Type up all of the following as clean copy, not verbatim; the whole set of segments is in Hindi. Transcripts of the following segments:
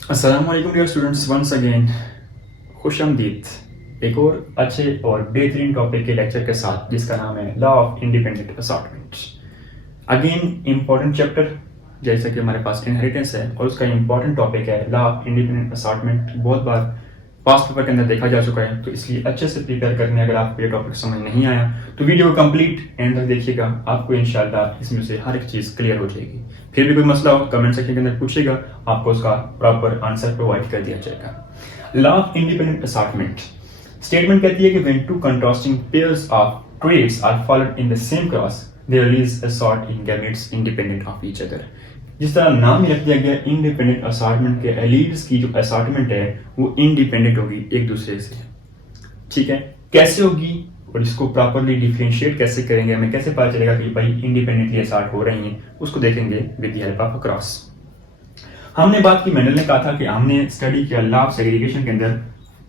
अस्सलामुअलैकुम डियर स्टूडेंट्स, वंस अगेन खुश आमदीद एक और अच्छे और बेहतरीन टॉपिक के लेक्चर के साथ जिसका नाम है law of independent assortment. Again important chapter जैसे कि हमारे पास इनहेरिटेंस है और उसका इम्पॉर्टेंट टॉपिक है लॉ ऑफ इंडिपेंडेंट असॉर्टमेंट। बहुत बार पास्ट पेपर के अंदर देखा जा चुका है, तो इसलिए अच्छे से प्रिपेयर करने अगर आपको ये टॉपिक समझ नहीं आया तो वीडियो को कंप्लीट एंड तक देखिएगा, आपको इंशाल्लाह इसमें से हर एक चीज़ क्लियर हो जाएगी। फिर भी कोई मसला हो कमेंट सेक्शन के अंदर पूछेगा, आपको उसका प्रॉपर आंसर प्रोवाइड कर दिया जाएगा। Law of independent assortment statement कहती है कि when two contrasting pairs of traits are followed in the same cross they release assort in gametes independent of each other. जिस तरह नाम ही रख दिया गया इंडिपेंडेंट असॉर्टमेंट के एलीड्स की जो असॉर्टमेंट है वो इंडिपेंडेंट होगी एक दूसरे से। ठीक है, कैसे होगी और इसको प्रॉपरली डिफरेंशिएट कैसे करेंगे, हमें कैसे पता चलेगा कि भाई इंडिपेंडेंटली असॉर्ट हो रही हैं, उसको देखेंगे with the help of cross. हमने बात की, मेंडल ने कहा था कि हमने स्टडी किया लॉ ऑफ सेग्रीगेशन के अंदर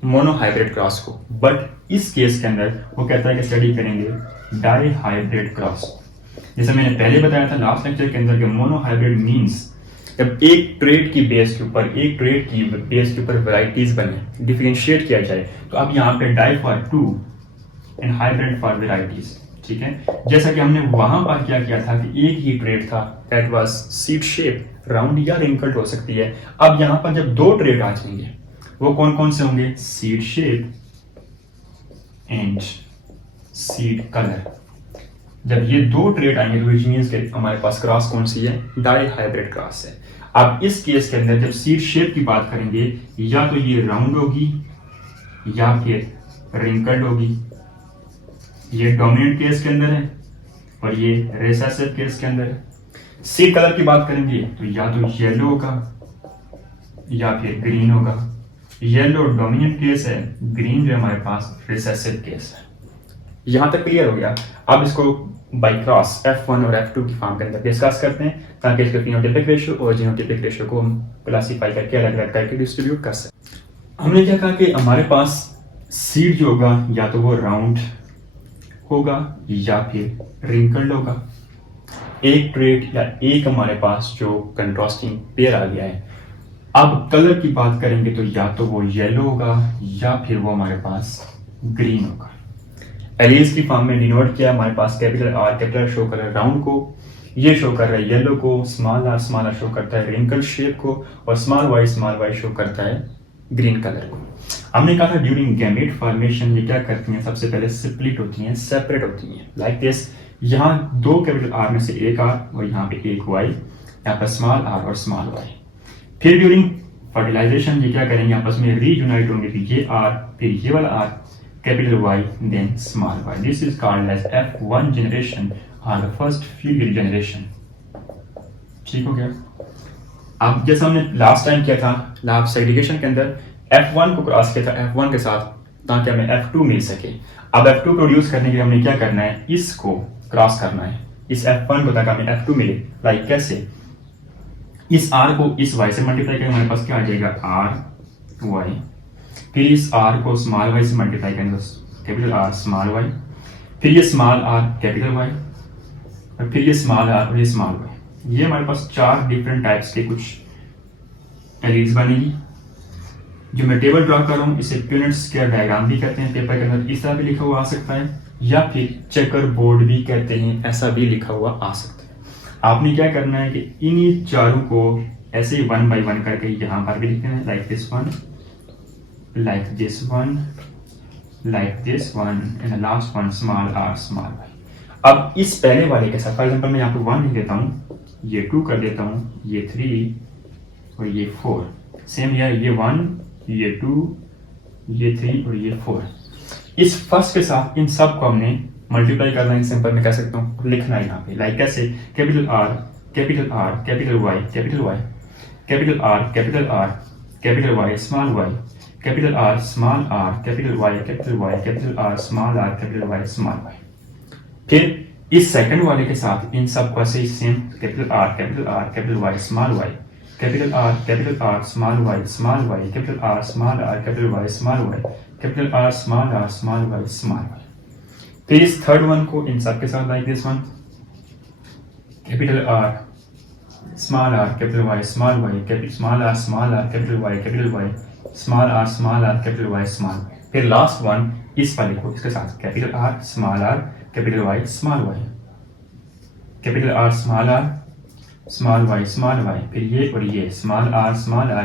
मोनोहाइब्रिड क्रॉस को, बट इस केस के अंदर वो कहता है कि स्टडी करेंगे डाईहाइब्रिड क्रॉस। जैसे मैंने पहले बताया था लास्ट लेक्चर के अंदर कि मोनोहाइब्रिड मींस जब एक ट्रेड की बेस के ऊपर वैरायटीज बने, डिफरेंशिएट किया जाए, तो अब यहाँ पे di for two and hybrid for varieties. ठीक है, जैसा कि हमने वहां पर क्या किया था कि एक ही ट्रेड था that was seed shape, round या रिंकल्ड हो सकती है। अब यहाँ पर जब दो ट्रेड आ जाएंगे वो कौन कौन से होंगे, seed shape and seed colour. जब ये दो ट्रेड आएंगे तो विच मींस कि हमारे पास क्रॉस कौन सी है, डाई हाइब्रिड क्रॉस है। अब इस केस के अंदर जब सीड शेप की बात करेंगे या तो ये राउंड होगी या फिर रिंकल्ड होगी। ये डोमिनेंट केस के अंदर है और ये रिसेसिव केस के अंदर है। सीड कलर की बात करेंगे तो या तो येलो होगा या फिर ग्रीन होगा। येलो डोमिनेंट केस है, ग्रीन जो हमारे पास रिसेसिव केस है। यहां तक क्लियर हो गया। अब इसको बाय क्रॉस F1 और F2 की फॉर्म के अंदर डिस्कस करते हैं ताकि इसके फिनोटाइपिक रेशियो और जीनोटाइपिक रेशियो को हम क्लासीफाई करके अलग अलग करके डिस्ट्रीब्यूट कर सकते। हमने क्या कहा कि हमारे पास सीड जो होगा या तो वो राउंड होगा या फिर रिंकल्ड होगा। एक ट्रेड या एक हमारे पास जो कंट्रास्टिंग पेयर आ गया है। अब कलर की बात करेंगे तो या तो वो येलो होगा या फिर वो हमारे पास ग्रीन होगा। एलीज की फॉर्म में डिनोट किया, हमारे पास कैपिटल आर शो कर रहा है राउंड को, ये शो कर रहा है येलो को, स्मॉल आर शो करता है रिंकल शेप को और स्मॉल वाई शो करता है ग्रीन कलर को। हमने कहा था ड्यूरिंग गैमेट फॉर्मेशन ये क्या करती हैं, सबसे पहले स्प्लिट होती हैं, सेपरेट होती हैं लाइक दिस। यहाँ दो कैपिटल आर में से एक आर और यहाँ पे एक वाई, यहाँ पर स्मॉल आर और स्मॉल वाई। फिर ड्यूरिंग फर्टिलाइजेशन ये क्या करेंगे, आपस में रीयूनाइट होंगे, फिर ये आर फिर ये वाला are, capital Y then small y. This is called as F1 generation or the first filial generation. ठीक हो गया। अब जैसा हमने लास्ट टाइम किया था लॉ ऑफ सेग्रीगेशन के अंदर F1 को क्रॉस किया था F1 के साथ ताकि हमें F2 मिल सके। अब F2 प्रोड्यूस करने के लिए हमने क्या करना है, इसको क्रॉस करना है इस F1 को ताकि हमें F2 मिले। लाइक कैसे, इस R को इस Y से मल्टीप्लाई करेंगे, हमारे पास क्या आ जाएगा R Y, फिर इस R को स्मॉल वाई से मल्टीप्लाई करेंगे कैपिटल R स्मॉल वाई, फिर ये स्मॉल R कैपिटल वाई और फिर ये स्मॉल R और ये स्मॉल वाई। ये हमारे पास चार डिफरेंट टाइप्स के कुछ एलीज बनेगी। जो मैं टेबल ड्रॉ कर रहा हूँ इसे प्यूनेट स्क्वायर डायग्राम भी कहते हैं, पेपर के अंदर इस तरह भी लिखा हुआ आ सकता है या फिर चेकर बोर्ड भी कहते हैं, ऐसा भी लिखा हुआ आ सकता है। आपने क्या करना है कि इन्हीं चारों को ऐसे ही 1 by 1 करके यहाँ पर भी लिखना है, like this one, like this one, like this one, and the last one small r small y. अब इस पहले वाले के साथ फॉर एग्जांपल मैं यहाँ पे 1 लिख देता हूँ, ये 2 कर देता हूँ, ये 3 और ये 4, सेम ये 1 ये 2 ये 3 और ये 4। इस फर्स्ट के साथ इन सब को हमने मल्टीप्लाई करना है, सिंपल में कह सकता हूँ लिखना है यहाँ पे, लाइक कैसे, capital R capital R capital Y capital Y, capital R capital R capital Y small y, capital R small r capital Y capital Y capital R small r capital Y small y। फिर इस सेकंड वाले के साथ इन सब को ऐसे same capital R capital Y small y, capital R small y small y, capital R small r capital Y small y, capital R small y small y। फिर इस थर्ड वन को इन सब के साथ like this one, capital R small R capital Y small Y capital small R capital Y small R capital Y small Y. फिर लास्ट वन इस वाले को इसके साथ capital R capital Y small Y capital R small Y फिर ये और ये small R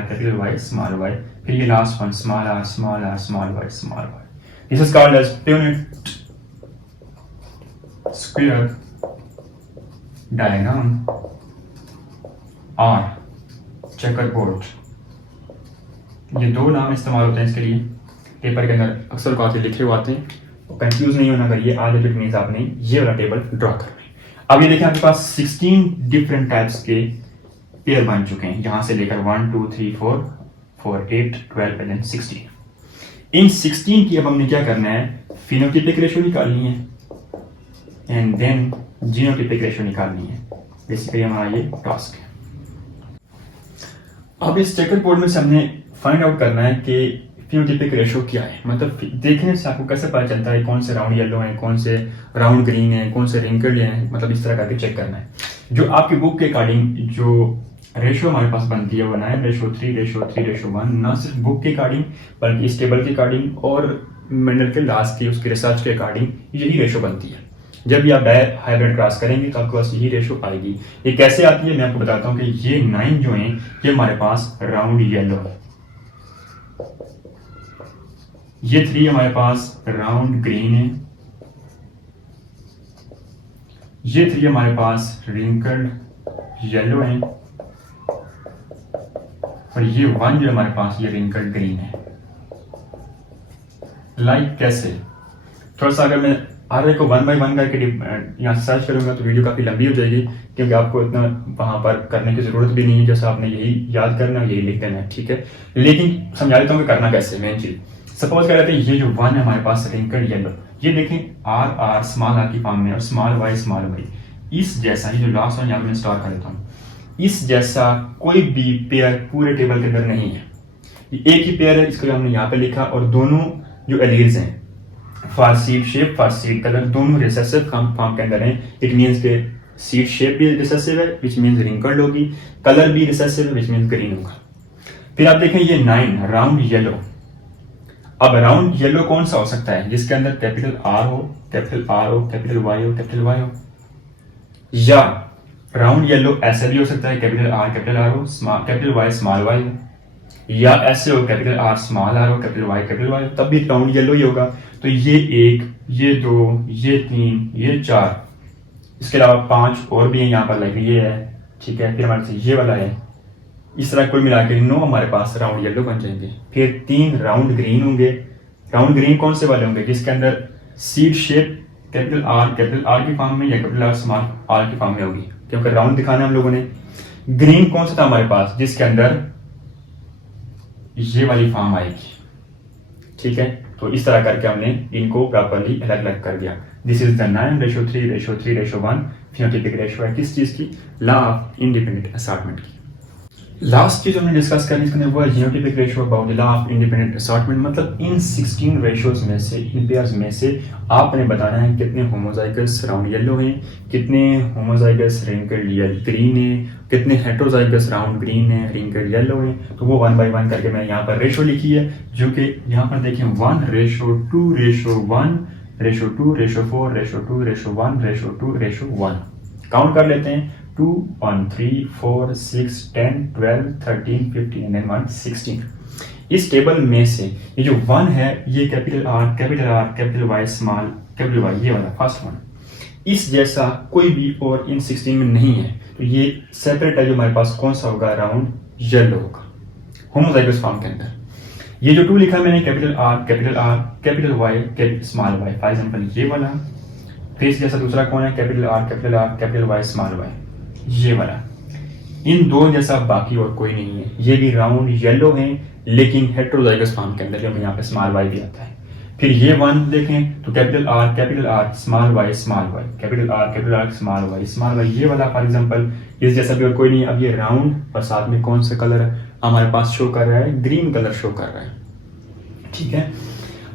capital Y small Y फिर ये last one small R small Y. This is called as Punnett square diagram और चेकर बोर्ड। ये दो नाम इस्तेमाल होते हैं इसके लिए, पेपर के अंदर अक्सर काफी लिखे हुए आते हैं, कंफ्यूज नहीं होना। अगर ये आगे तो मीन्स आपने ये वाला टेबल ड्रॉ करना है। अब ये देखें आपके पास 16 डिफरेंट टाइप्स के पेयर बन चुके हैं, यहां से लेकर 1 2 3 4 4 8 12 एंड 16। इन 16 की अब हमने क्या करना है, फिनोटाइपिक रेशियो निकालनी है एंड देन जीनोटाइपिक रेशियो निकालनी है। बेसिकली हमारा ये टास्क है। अब इस चेकर बोर्ड में से हमने फाइंड आउट करना है कि फिनोटाइपिक रेशियो क्या है, मतलब देखने से आपको कैसे पता चलता है कौन से राउंड येलो है, कौन से राउंड ग्रीन है, कौन से रिंकल्ड है, मतलब इस तरह करके चेक करना है। जो आपकी बुक के अकॉर्डिंग जो रेशियो हमारे पास बनती है वो 9:3:3:1, ना सिर्फ बुक के अकॉर्डिंग बल्कि इस टेबल के अकॉर्डिंग और मेंडल के लास्ट की उसकी रिसर्च के अकॉर्डिंग यही रेशियो बनती है। जब भी आप हाइब्रिड क्रॉस करेंगे तो आपके पास यही रेशियो आएगी। ये कैसे आती है मैं आपको बताता हूँ कि ये 9 जो है ये हमारे पास राउंड येलो है, ये 3 हमारे पास राउंड ग्रीन है, ये 3 हमारे पास रिंकल्ड येलो है और ये 1 जो हमारे पास ये रिंकल्ड ग्रीन है। लाइक कैसे, थोड़ा सा अगर मैं आर को 1 बाय 1 करके यहाँ सर्च करूंगा तो वीडियो काफी लंबी हो जाएगी, क्योंकि आपको इतना वहां पर करने की जरूरत भी नहीं है। जैसा आपने यही याद करना है यही लिख देना है, ठीक है। लेकिन समझा देता हूँ कि करना कैसे। मेन चीज सपोज कर लेते हैं ये जो 1 है हमारे पास रिंकल्ड येलो, ये देखें आर स्मॉल आर की फॉर्म में और स्मॉल वाई इस जैसा, ये जो लास्ट वन यहाँ पे मैं स्टार कर देता हूँ, इस जैसा कोई भी पेयर पूरे टेबल के अंदर नहीं है। एक ही पेयर है, इसको हमने यहाँ पे लिखा, और दोनों जो एलील्स हैं for seed shape for seed colour दोनों रिसेसिव फॉर्म के अंदर हैं। इट मींस के सीड शेप भी रिसेसिव है विच मींस रिंकल्ड होगी, कलर भी रिसेसिव है विच मींस ग्रीन होगा। फिर आप देखें ये 9 राउंड येलो। अब राउंड येलो कौन सा हो सकता है, जिसके अंदर कैपिटल आर हो, कैपिटल वाई हो, या राउंड येलो ऐसे भी हो सकता है कैपिटल आर हो, कैपिटल वाई स्मॉल वाई हो, या ऐसे हो कैपिटल आर स्मॉल आर हो, कैपिटल वाई तब भी राउंड येलो ही होगा। तो ये 1 ये 2 ये 3 ये 4, इसके अलावा 5 और भी है यहाँ पर, लाइक ये है, ठीक है। फिर हमारे पास ये वाला है, इस तरह कुल मिला के 9 हमारे पास राउंड येलो बन जाएंगे। फिर 3 राउंड ग्रीन होंगे। राउंड ग्रीन कौन से वाले होंगे, जिसके अंदर सीड शेप कैपिटल आर की फॉर्म में या कैपिटल आर स्मॉल आर की फॉर्म में होगी, क्योंकि राउंड दिखाना है हम लोगों ने। ग्रीन कौन सा था हमारे पास, जिसके अंदर ये वाली फॉर्म आएगी, ठीक है। तो इस तरह करके हमने इनको प्रॉपर्ली अलग अलग कर दिया। This is the 9:3:3:1 phenotypic ratio है किस चीज की, लॉ ऑफ इंडिपेंडेंट असॉर्टमेंट की। लास्ट चीज हमने डिस्कस करनी इसके अंदर वो है genotypic ratio about the law of independent assortment. मतलब इन 16 रेशियोज में से, इन पेयर्स में से आपने बताना है कितने होमोजाइगस राउंड येलो हैं, कितने होमोजाइगस रिंकल्ड ग्रीन है, कितने हेटेरोजाइगस राउंड ग्रीन है रिंकल्ड येलो है। तो वो 1 बाय 1 करके मैंने यहाँ पर रेशियो लिखी है, जो कि यहाँ पर देखें 1:2:1:4:2:1:2:1 काउंट कर लेते हैं। 2 1 3 4 6 10 12 13 15 एंड 1 16। इस टेबल में से ये जो 1 है ये capital R capital Y small capital Y, ये वाला फर्स्ट वन, इस जैसा कोई भी और इन 16 में नहीं है। तो ये सेपरेट है, जो हमारे पास कौन सा होगा, राउंड येलो होगा होमोजाइगस फॉर्म के अंदर। ये जो 2 लिखा है मैंने capital R capital Y capital small Y, for example ये वाला। फिर इस जैसा दूसरा कौन है, capital R capital Y small Y, ये वाला। इन 2 जैसा बाकी और कोई नहीं है। ये भी राउंड येलो है लेकिन हेटेरोजाइगस फॉर्म के अंदर, जो यहाँ पे स्मॉल वाई भी आता है। फिर ये 1 देखें तो capital R small Y capital R small Y, ये वाला फॉर एग्जांपल इस जैसा भी और कोई नहीं। अब ये राउंड और साथ में कौन सा कलर हमारे पास शो कर रहा है, ग्रीन कलर शो कर रहा है, ठीक है।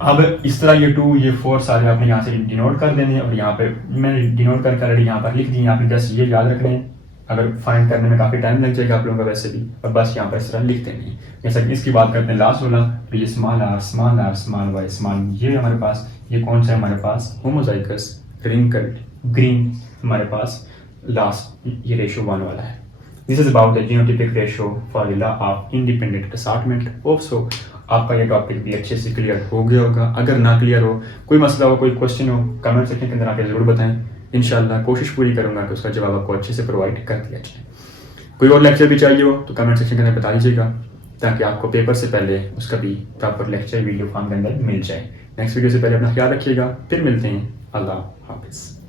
अब इस तरह ये 2 ये 4 सारे आपने यहाँ से डिनोट कर देने, और यहाँ पे मैंने डिनोट करके ऑलरेडी यहाँ पर लिख दी। यहाँ पे जस्ट ये याद रखने अगर फाइंड करने में काफ़ी टाइम लग जाएगा आप लोगों का वैसे भी, और बस यहाँ पर इस तरह लिखते नहीं। जैसा कि इसकी बात करते हैं लास्ट वाला, तो ये small R small Y small, ये हमारे पास ये कौन सा है हमारे पास, होमोजाइगस रिंकल्ड ग्रीन हमारे पास लास्ट ये रेशो 1 वाला है। This is about the genotypic ratio for the law of independent assortment. Hope so आपका ये टॉपिक भी अच्छे से क्लियर हो गया होगा। अगर ना क्लियर हो, कोई मसला हो, कोई क्वेश्चन हो, कमेंट सेक्शन के अंदर आके ज़रूर बताएं। इंशाल्लाह कोशिश पूरी करूंगा कि उसका जवाब आपको अच्छे से प्रोवाइड कर दिया जाए। कोई और लेक्चर भी चाहिए हो तो कमेंट सेक्शन के अंदर बता दीजिएगा, ताकि आपको पेपर से पहले उसका भी प्रॉपर लेक्चर वीडियो फॉर्म के अंदर मिल जाए। नेक्स्ट वीडियो से पहले अपना ख्याल रखिएगा, फिर मिलते हैं। अल्लाह हाफिज़।